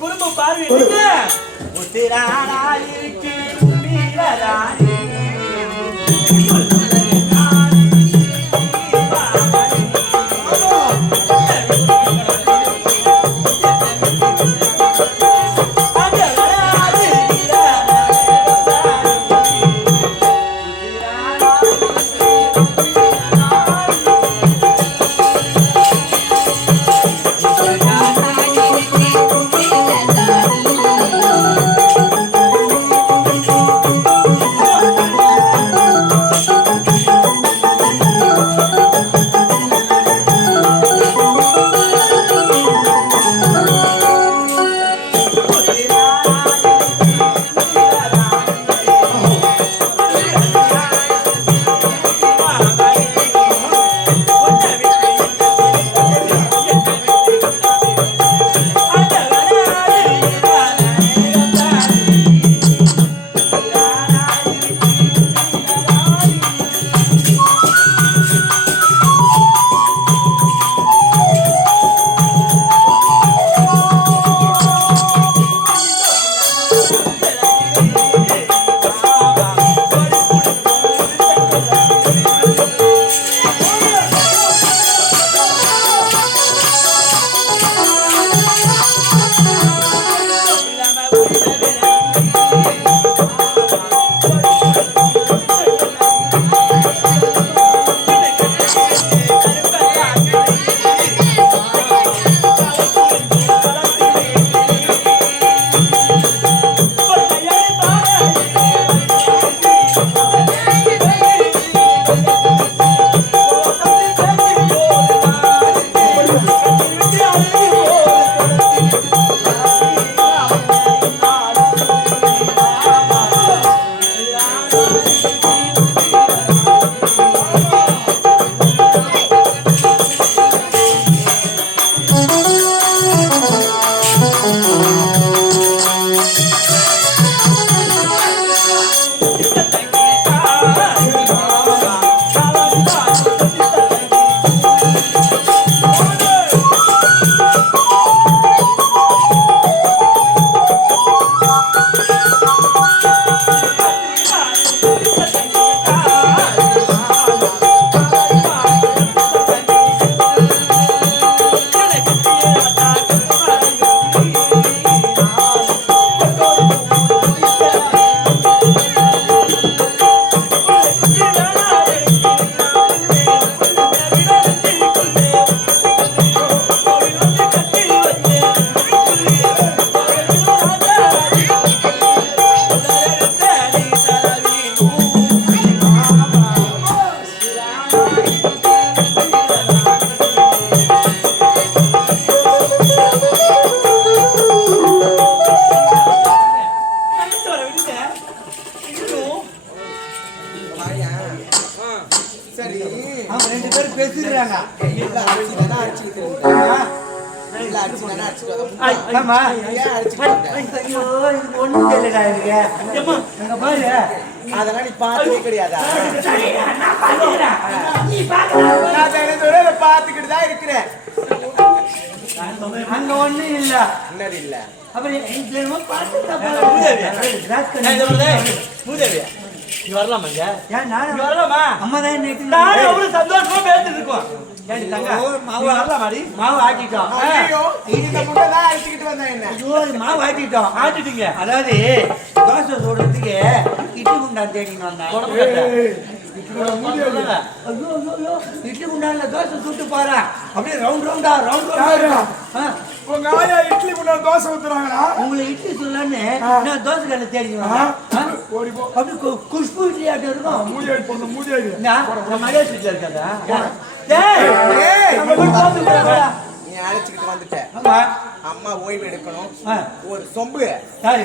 குடும்ப பார்வை உத்திரானாயிருக்கு வீரராணி. சரி அதெல்லாம் நீ பார்த்ததே கிடையாதா? பார்த்துக்கிட்டு தான் இருக்கிறேன். அங்க ஒண்ணும் இல்ல. இல்ல. அப்புறம் நான் நீ வரலாமா இங்க? ஏன் வரலாமா? அம்மா தான் நேத்து நானும் அவ்வளவு சந்தோஷமா பேசிட்டு இருக்கோம். தங்க மாவு வரலாமாடி மாவு ஆட்டிட்டோம். ஐயோ இந்த முட்டை தான் அடிச்சுக்கிட்டு வந்தேன் என்ன? ஐயோ இது மாவு ஆட்டிட்டோம். ஆட்டிட்டீங்க. அதாவது தோசை சுடுறதுக்கு இட்லி குண்டான் தேடின்னு வந்தேன். இட்லி குண்டான்ல தோசை சுட்டு போறேன் அப்படியே ரவுண்ட் ரவுண்டா ரவுண்ட் ரவுண்டா உங்க ஆயா இட்லி முன்னாடி தோசை ஊத்துறாங்களா உங்களை இட்லி சொல்லன்னு நான் தோசை கல்ல தேடி? ஓடி போ அப்படி கு- குஷ்பு இட்லி ஆட்டம் இருக்கும் மூடியாடி போங்க மூடியாடி நான் வீட்டுல இருக்காதா? நீ அழைச்சிக்கிட்டு வந்துட்ட அம்மா ஓய்வு எடுக்கணும் ஒரு சொம்பு சரி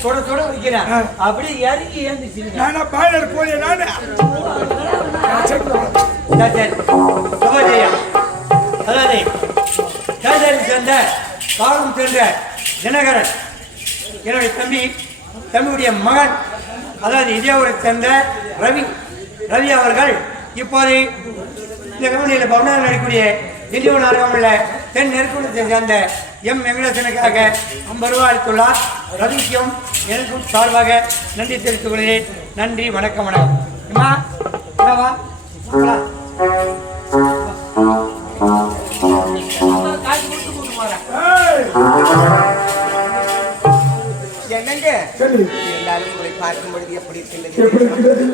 சுட சுட வைக்கிறேன். அப்படியே இறங்கி ஏந்துச்சுங்க நானா பாய்லர் கோழி நானு. அதாவது கேசரி சேர்ந்த காலம் சென்ற தினகரன். என்னுடைய தம்பி தம்பியுடைய மகன் அதாவது இதேவரை சேர்ந்த ரவி. ரவி அவர்கள் இப்போது இந்த கம்பெனியில் பவுனாக நடிக்கக்கூடிய திண்டிவன் அருகாமல்ல தென் நெருக்குளத்தை சேர்ந்த எம் வெங்கடேசனுக்காக ஐம்பது ரூபாய் அளித்துள்ளார் ரவிக்கும் எனக்கும் சார்பாக நன்றி தெரிவித்துக் கொள்கிறேன். நன்றி வணக்கம் என்னங்க? எல்லாரும் உங்களை பார்க்கும் பொழுது எப்படி இருக்கிறது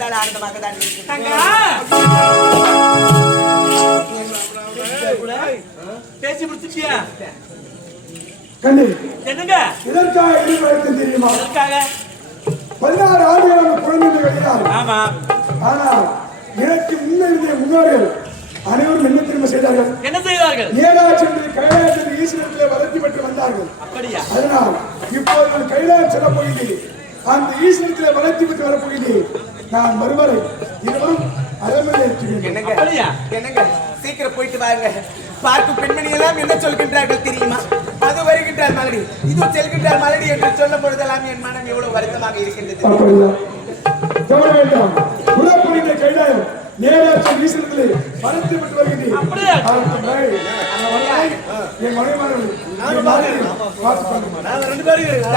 கொண்டிருந்தால் ஆனந்தமாக தான். பேசி முடிச்சிட்டியா? கண்ணி. என்னங்க? இதற்காக எதிர்பார்த்து தெரியுமா? எதற்காக பதினாறு ஆண்டுகளான குழந்தைகள் வெளியார் ஆமா. ஆனால் எனக்கு முன்னோர்கள் அனைவரும் என்ன திரும்ப செய்தார்கள்? என்ன சென்று கைலாயம் சென்று ஈஸ்வரத்திலே வளர்ச்சி பெற்று வந்தார்கள். அப்படியா? அதனால் இப்போது கைலாயம் செல்ல போகிறேன் அந்த ஈஸ்வரத்திலே வளர்ச்சி பெற்று வரப்போகிறேன் நான் மறுவரை இருவரும் என்னங்க? அப்படியா? என்னங்க? சீக்கிரம் போயிட்டு வாங்க. பார்க்கும் பெண்மணி எல்லாம் என்ன சொல்கின்றார்கள் தெரியுமா? அது வருகின்றார் மலடி. இது செல்கின்றார் மலடி என்று சொல்லும் பொழுதெல்லாம் என் மனம் எவ்வளவு வருத்தமாக இருக்கின்றது. கைலாயம் நேராட்சி ஈஸ்வரத்திலே வளர்ச்சி பெற்று வருகிறேன். நான். என் மனைவி பார்த்து ரெண்டு பேரும்